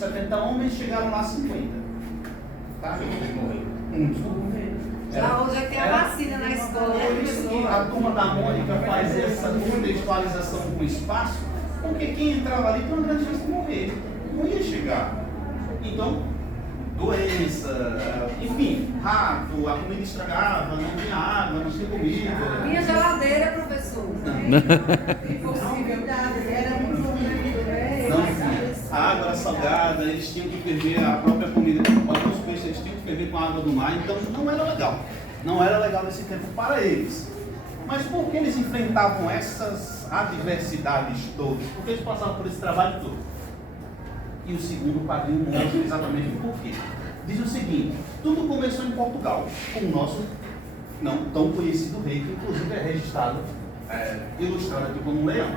70 homens, chegaram lá 50. Tá? Já hoje é que tem a vacina na escola. Por isso que a turma da Mônica faz essa contextualização com o espaço, porque quem entrava ali tem uma grande chance de morrer. Não ia chegar. Então, doença, enfim, rato, a comida estragava, não tinha água, não tinha comida. Minha geladeira, professor. Impossibilidade, era muito longe, né? Não, a água era salgada, eles tinham que ferver a própria comida. Alguns peixes eles tinham que ferver com a água do mar, então não era legal. Não era legal nesse tempo para eles. Mas por que eles enfrentavam essas adversidades todas? Porque eles passavam por esse trabalho todo. E o segundo quadrinho mostra exatamente o porquê. Diz o seguinte: tudo começou em Portugal, com o nosso não tão conhecido rei, que inclusive é registrado, ilustrado aqui como um leão.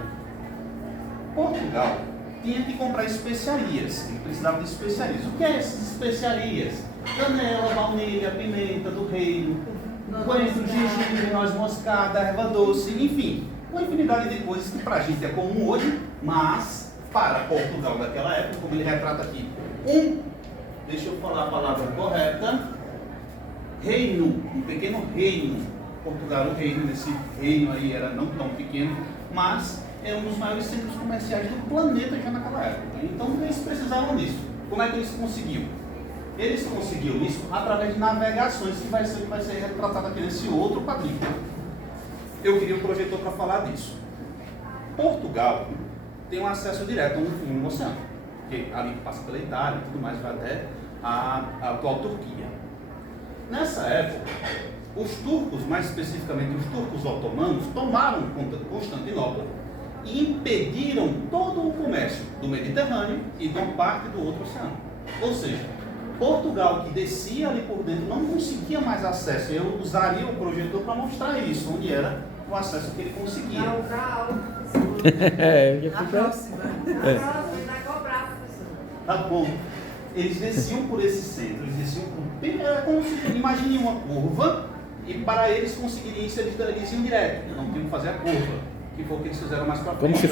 Portugal tinha que comprar especiarias, ele precisava de especiarias. O que é essas especiarias? Canela, baunilha, pimenta do reino, coentro, gengibre, noz moscada, erva doce, enfim, uma infinidade de coisas que para a gente é comum hoje, mas para Portugal daquela época, como ele retrata aqui, deixa eu falar a palavra correta, reino, um pequeno reino. Portugal, o reino, esse reino aí era não tão pequeno, mas é um dos maiores centros comerciais do planeta já naquela época. Então eles precisavam disso. Como é que eles conseguiam? Eles conseguiam isso através de navegações, que vai ser retratado aqui nesse outro quadrinho. Eu queria um projetor para falar disso. Portugal tem um acesso direto no oceano, que ali passa pela Itália e tudo mais, vai até a atual Turquia. Nessa época, os turcos, mais especificamente os turcos otomanos, tomaram Constantinopla e impediram todo o comércio do Mediterrâneo e de uma parte do outro oceano. Ou seja, Portugal, que descia ali por dentro, não conseguia mais acesso. Eu usaria o projetor para mostrar isso, onde era o acesso que ele conseguia. Na próxima vai cobrar, professor. Tá bom. Eles desciam por esse centro, eles desciam por... como se, imagine uma curva, e para eles conseguirem isso, eles iam direto, não tinham que fazer a curva, que foi o que eles fizeram mais para frente.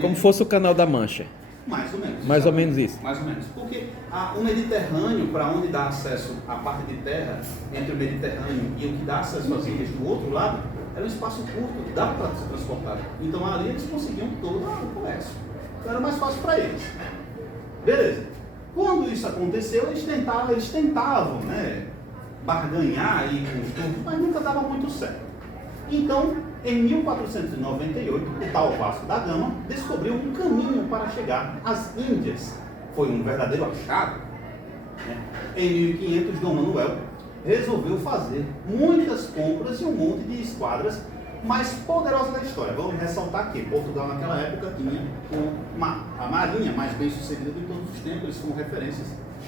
Como fosse o Canal da Mancha. Mais ou menos. Mais ou menos isso. Mais ou menos. Porque o Mediterrâneo, para onde dá acesso à parte de terra, entre o Mediterrâneo e o que dá acesso às ilhas do outro lado, era um espaço curto, dá para se transportar. Então ali eles conseguiam todo o comércio. Então era mais fácil para eles. Beleza. Quando isso aconteceu, eles tentavam, né, barganhar aí com os turcos, mas nunca dava muito certo. Então, em 1498, o tal Vasco da Gama descobriu um caminho para chegar às Índias. Foi um verdadeiro achado. Né? Em 1500, Dom Manuel resolveu fazer muitas compras e um monte de esquadras mais poderosas da história. Vamos ressaltar que Portugal naquela época tinha a marinha mais bem sucedida de todos os tempos. Eles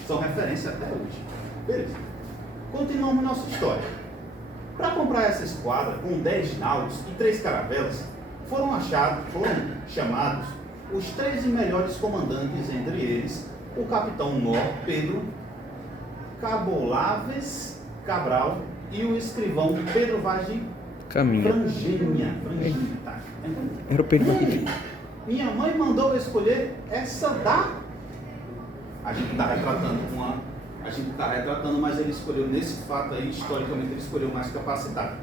são referência até hoje. Beleza. Continuamos nossa história. Para comprar essa esquadra com 10 naus e 3 caravelas, foram chamados os 13 melhores comandantes, entre eles o capitão Mor Pedro Cabolaves Cabral e o escrivão Pedro Vaz de Frangênia. Tá. Era o Pedro. Minha mãe mandou eu escolher essa da... A gente está retratando mas ele escolheu, nesse fato aí, historicamente, ele escolheu mais capacitado.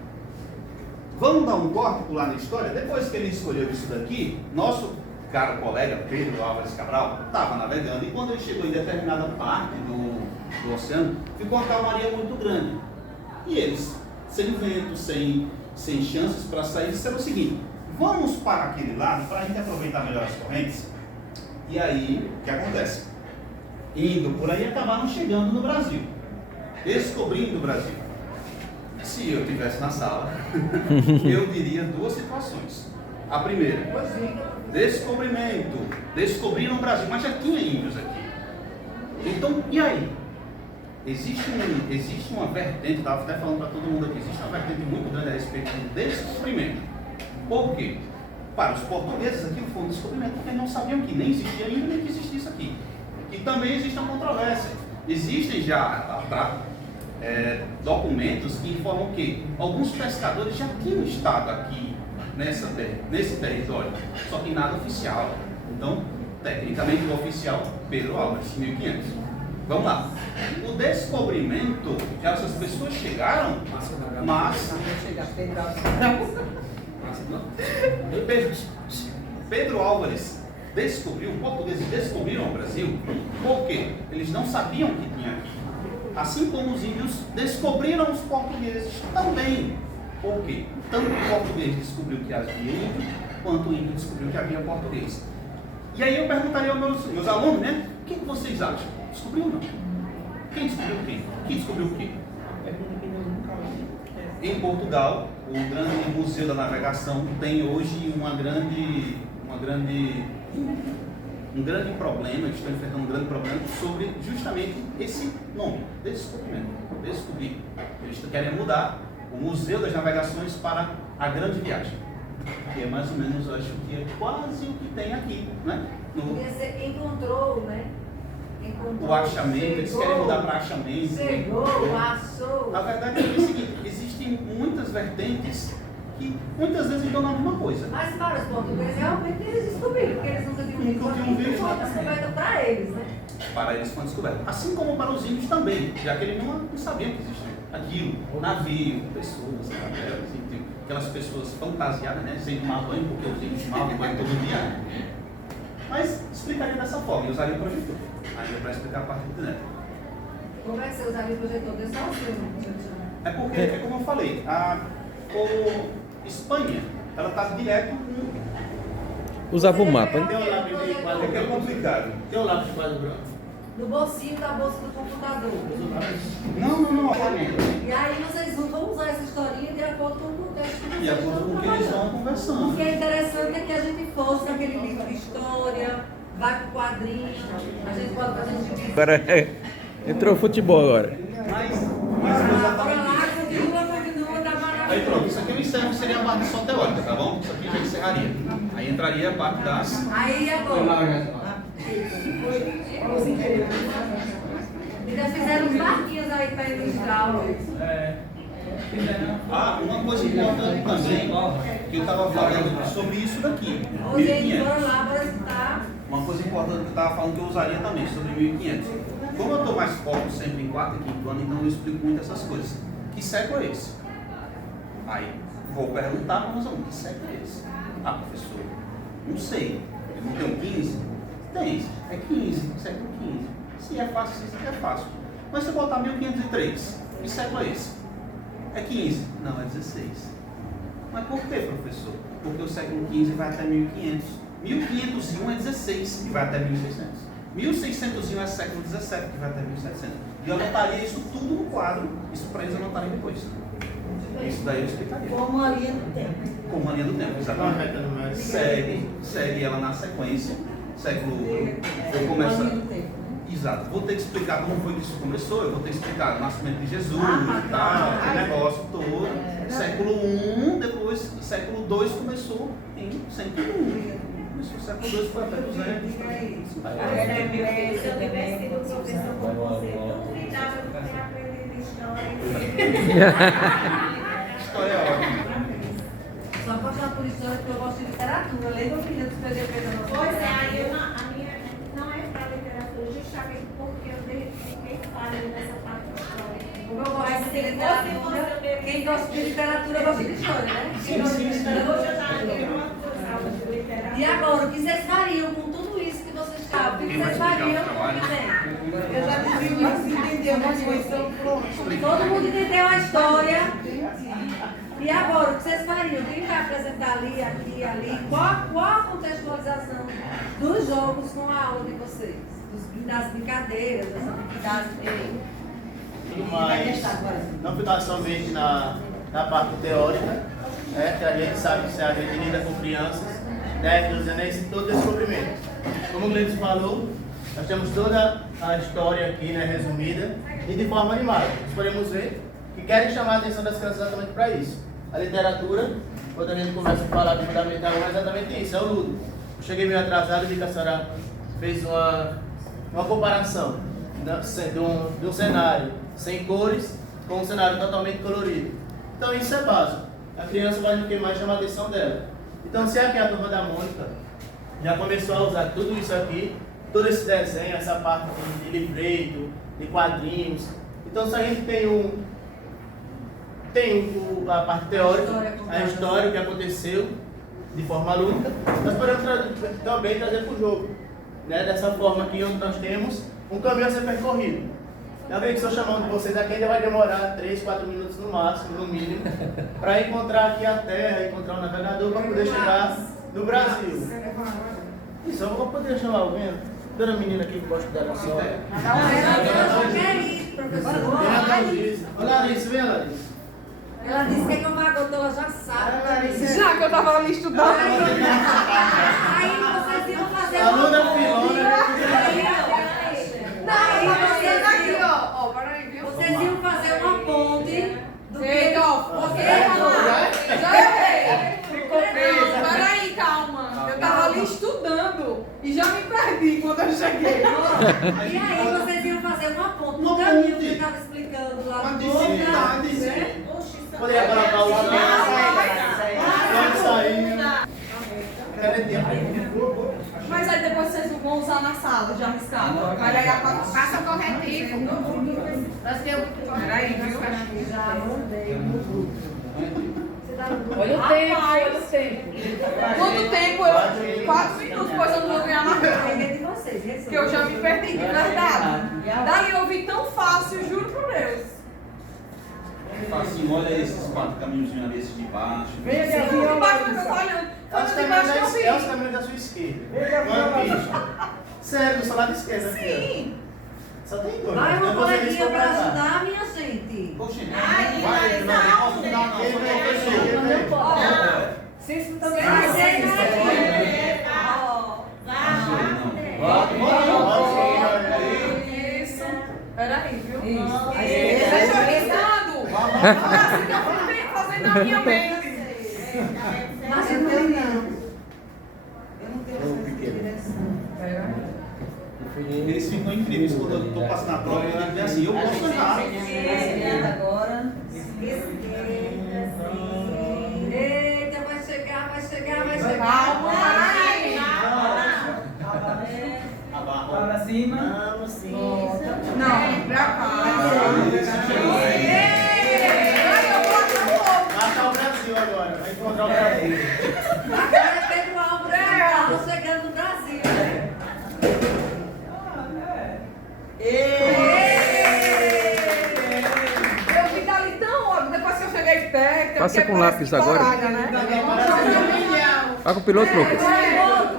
Vamos dar um corte lá na história? Depois que ele escolheu isso daqui, nosso caro colega Pedro Álvares Cabral estava navegando, e quando ele chegou em determinada parte do oceano, ficou uma calmaria muito grande. E eles, sem vento, sem chances para sair, disseram o seguinte: vamos para aquele lado para a gente aproveitar melhor as correntes. E aí, o que acontece? Indo por aí, acabaram chegando no Brasil, descobrindo o Brasil. Se eu estivesse na sala, eu diria duas situações. A primeira, descobrimento, descobriram o Brasil, mas já tinha índios aqui. Então, e aí? Existe uma vertente, estava até falando para todo mundo aqui, existe uma vertente muito grande a respeito do descobrimento. Por quê? Para os portugueses aqui foi um descobrimento, porque eles não sabiam que nem existia índio, nem que existia isso aqui. E também existe uma controvérsia. Existem já documentos que informam que alguns pescadores já tinham estado aqui nesse território, só que nada oficial. Então, Tecnicamente, o oficial Pedro Álvares, 1500. Vamos lá. O descobrimento, essas pessoas chegaram, mas Pedro Álvares descobriu, portugueses descobriram o Brasil, por quê? Eles não sabiam que tinha aqui. Assim como os índios descobriram os portugueses também. Por quê? Tanto o português descobriu que havia índio, quanto o índio descobriu que havia português. E aí eu perguntaria aos meus alunos, né? O que vocês acham? Descobriu ou não? Quem descobriu quem? Quem descobriu o quê? Em Portugal, o grande Museu da Navegação tem hoje um grande problema, eles estão enfrentando um grande problema sobre justamente esse nome, descobrimento, descobrir. Eles querem mudar o Museu das Navegações para a Grande Viagem, que é mais ou menos, eu acho que é quase o que tem aqui, né? Encontrou, né? Encontrou, o achamento, eles querem mudar para achamento. Chegou, achou. A verdade é o seguinte, existem muitas vertentes que muitas vezes dão na mesma coisa. Mas para os portugueses, realmente eles descobriram, porque eles nunca tinham visto aqui, foi uma descoberta para eles, né? Para eles foi uma descoberta. Assim como para os índios também, já que eles não sabiam que existia aquilo. Navio, pessoas, aquelas pessoas fantasiadas, né? Sem tomar banho, porque os índios tomavam banho todo dia. Mas explicaria dessa forma, e usaria o projetor. Aí é para explicar a parte do neto. Como é que você usaria o projetor? Deixa só o seu. É porque, é como eu falei, a Espanha, ela está direto com... Usava o mapa, né? É que é complicado. Tem um lápis de quadro branco. No bolsinho da bolsa do computador. Não. E aí vocês vão usar essa historinha de acordo com o texto que De vocês acordo estão com o que eles estão trabalhando. conversando. O que é interessante é que a gente fosse aquele livro de história, vai pro quadrinho, a gente pode fazer um gibi. Agora entrou o futebol agora. Mas Agora lá, continua da maravilha. aí pronto, isso aqui eu encerro, seria a parte só teórica, tá bom? Isso aqui já encerraria. Aí entraria a parte das... Aí agora. Ainda fizeram uns barquinhos aí para ilustrar. Uma coisa importante também, que eu estava falando sobre isso daqui, Hoje eles 1500. foram lá para citar. Uma coisa importante que eu estava falando que eu usaria também, sobre 1500. Como eu estou mais foco sempre em 4 e 5 ano, então eu explico muito essas coisas. Que século é esse? Aí, vou perguntar para nós que século é esse? Ah, professor, não sei. Eu não tenho 15? Tem, é 15, século 15. Se é fácil, se é fácil. Mas se eu botar 1503, que século é esse? É 15? Não, é 16. Mas por que, professor? Porque o século 15 vai até 1500. 1501 é 16 e vai até 1600. 1601 é século 17 que vai até 1700. E eu anotaria isso tudo no quadro. Isso para eles anotarem depois. Isso daí eu explicaria. Como uma linha do tempo. Como uma linha do tempo, exatamente. Segue ela na sequência. Século. Vou começar. Exato. Vou ter que explicar como foi que isso começou. Eu vou ter que explicar o nascimento de Jesus e tal, aquele negócio todo. Século I, depois século II começou em 101. Começou século II, foi até 200. Se eu tivesse sido professor como você, duvidava de ter aprendido história. História é ótima. Só apaixonada por história porque eu gosto de literatura. Lembra o filho do PDP da nossa? Pois é, aí a minha não é para literatura, justamente porque eu fiquei falha nessa parte da história. Como eu gosto de literatura, quem gosta de literatura gosta de história, né? Quem gosta de literatura Hoje eu já tenho uma aula de literatura. E agora, o que vocês fariam com tudo isso que vocês sabem? O que vocês fariam com o que tem? Eu já dizia, mas entendeu uma coisa pronta. Todo mundo entendeu a história. E agora, o que vocês fariam? Quem vai apresentar ali, aqui, ali? Qual a contextualização dos jogos com a aula de vocês? Das brincadeiras, das atividades Tudo mais, não ficar somente na parte teórica, que a gente sabe que se a gente lida com crianças, deve usar nesse todo descobrimento. Como o Gleice falou, nós temos toda a história aqui, né, resumida e de forma animada. Nós podemos ver que querem chamar a atenção das crianças exatamente para isso. A literatura, quando a gente começa a falar do Fundamental 1, é exatamente isso, é o ludo. Eu cheguei meio atrasado e vi que a senhora fez uma comparação de um cenário sem cores com um cenário totalmente colorido. Então isso é básico. A criança vai no que mais chama a atenção dela. Então se aqui é a turma da Mônica, já começou a usar tudo isso aqui, todo esse desenho, essa parte de livreto, de quadrinhos. Então se a gente tem a parte teórica, a história que aconteceu de forma lúdica, nós podemos também trazer para o jogo. Né? Dessa forma aqui, onde nós temos um caminho a ser percorrido. Já veio que se eu chamando vocês aqui, ainda vai demorar 3, 4 minutos no máximo, no mínimo, para encontrar aqui a terra, encontrar o navegador, para poder chegar no Brasil. Isso, eu vou poder chamar alguém? Dona menina aqui que gosta da lição. Olha, Larissa, vem, Larissa. Ela disse que é uma ela já sabe. Já que eu tava ali estudando. Aí vocês iam fazer Aluna uma Filona. Vocês iam fazer uma ponte do que... Ei, ó, você já errei. Peraí, calma. Eu tava ali estudando e já me perdi quando eu cheguei. E aí vocês iam fazer uma ponte no caminho que eu estava explicando lá no ponte, né? Poderia colocar o nome. Pode sair. Cadê tempo? Mas aí depois vocês vão usar na sala, já arriscado. Mas aí passa o corretivo. Peraí, viu? Já mandei no grupo. Olha o tempo. Quanto tempo? 4 minutos, pois eu não vou ganhar mais nada. Porque eu já me perdi, de verdade. Dali eu vi tão fácil, juro por Deus. Assim, olha esses 4 caminhozinhos ali, esses de baixo. Sim, o de baixo que eu tô olhando. É os Falando de baixo que eu vi. caminhos da sua esquerda. Uma pista. Sério, do seu lado esquerdo aqui. Sim. Só tem 2. Vai uma Depois eles coleguinha pra completar. ajudar, minha gente. Poxa, Quem vem? Sim, também vai ser daqui. Isso. Peraí, viu? Isso. Deixa eu riscando. Olha assim que eu fui fazendo na minha mente. Mas eu não tenho. Eu não tenho essa direção. eles ficam incríveis quando eu estou passando a prova. E assim, eu posso errar. Esquerda agora. Eita, vai chegar, vai chegar, vai chegar. Calma, peraí. Para cima. Vamos sim. Não, pra cá. Marcar o Brasil agora. Vai encontrar o Brasil. Agora é Pedro Álvares, estamos chegando no Brasil. Eu vi dali tão óbvio, depois que eu cheguei perto. Passa porque com lápis parece agora. coragem, né? Vai com o piloto, Lucas.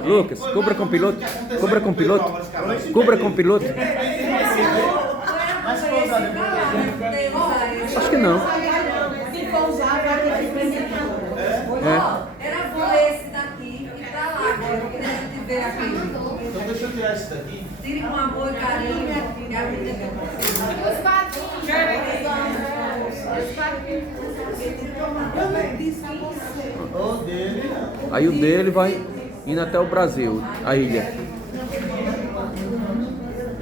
Lucas, cubra com o piloto. Cubra com o piloto. Cubra com o piloto. Mas se for usar depois. Acho que não. Se for usar, vai ter que Era bom esse daqui e pra lá agora, porque a gente vê aqui. Então deixa eu tirar esse daqui. Tire com amor e carinho, e a vida que eu preciso. Os quadrinhos. O dele. Aí o dele vai indo até o Brasil, a ilha.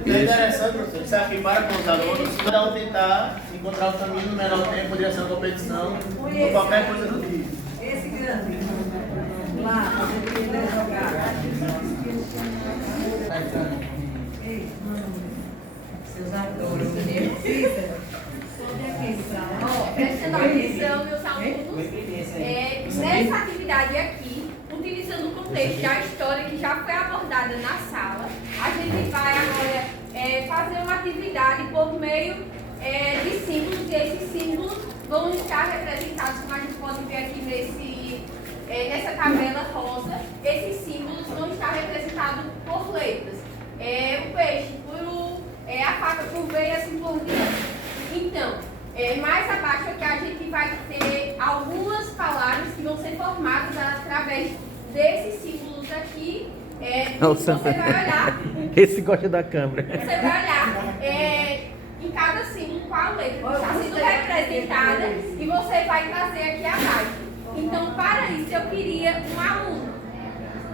E é interessante, professor, isso aqui para com os alunos, cada um tentar encontrar o caminho no menor tempo, poderia ser uma competição, ou qualquer coisa do tipo. Esse grande. Lá, onde ele vai jogar. Ei, seus atores. Cícero, sobe aqui, Sara. Prestando atenção, meus alunos, nessa atividade aqui, utilizando o contexto da história que já foi abordada na sala, a gente vai agora fazer uma atividade por meio de símbolos, e esses símbolos vão estar representados, como a gente pode ver aqui nessa tabela rosa. Esses símbolos vão estar representados por letras. O peixe a faca por V e assim por diante. Então, mais abaixo aqui a gente vai ter algumas palavras que vão ser formadas através desses símbolos aqui. Você vai olhar. Esse gosta da câmera. Você vai olhar em cada símbolo qual letra está sendo representada e você vai trazer aqui abaixo. Então, para isso, eu queria um aluno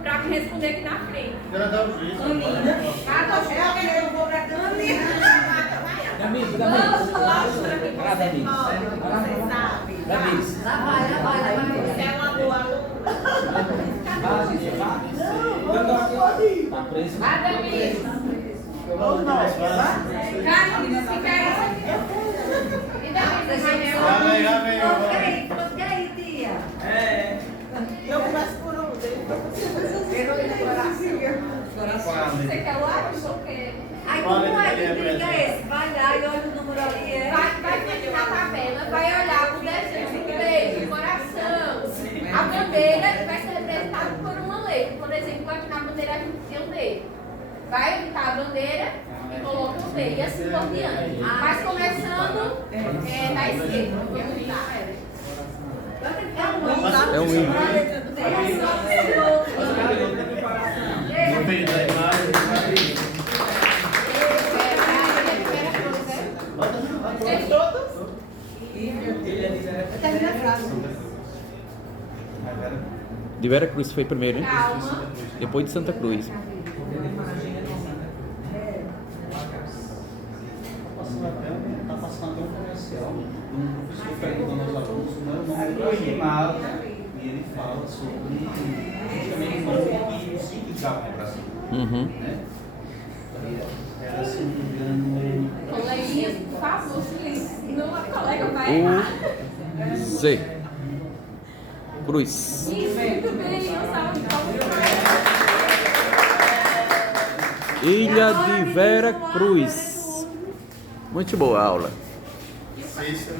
para me responder aqui na frente. Eu vou pra Camila. Vamos lá, aqui. Você sabe. Lá vai. Você é uma boa aluna. Ademir. Não, Carlos, fica aí. E Davi, Fica aí, tia. Eu começo por um. você quer o lápis ou quer? Aí como é que clica esse? Vai lá e olha o número ali. Vai vir na tabela, vai olhar o desenho de beijo, coração. A bandeira vai ser representada por uma letra. Por exemplo, aqui na bandeira a gente tem um D. Vai editar a bandeira e coloca um D. E assim por diante. Mas começando da esquerda. Vamos editar. É um I. no meio da imagem. Termina a frase. De Vera Cruz foi primeiro, hein? Calma. Depois de Santa Cruz. Tá passando até um comercial de um professor perguntando aos alunos como é o nome do original. E ele fala sobre justamente o nome que os sítios davam no Brasil. Uhum. Né? Era, se não me engano. Coleguinhas, por favor, senão a colega vai errar. Z. Cruz. Isso, muito bem, uma salva de palmas para ela. Ilha de Vera Cruz. Muito boa a aula. Cícero.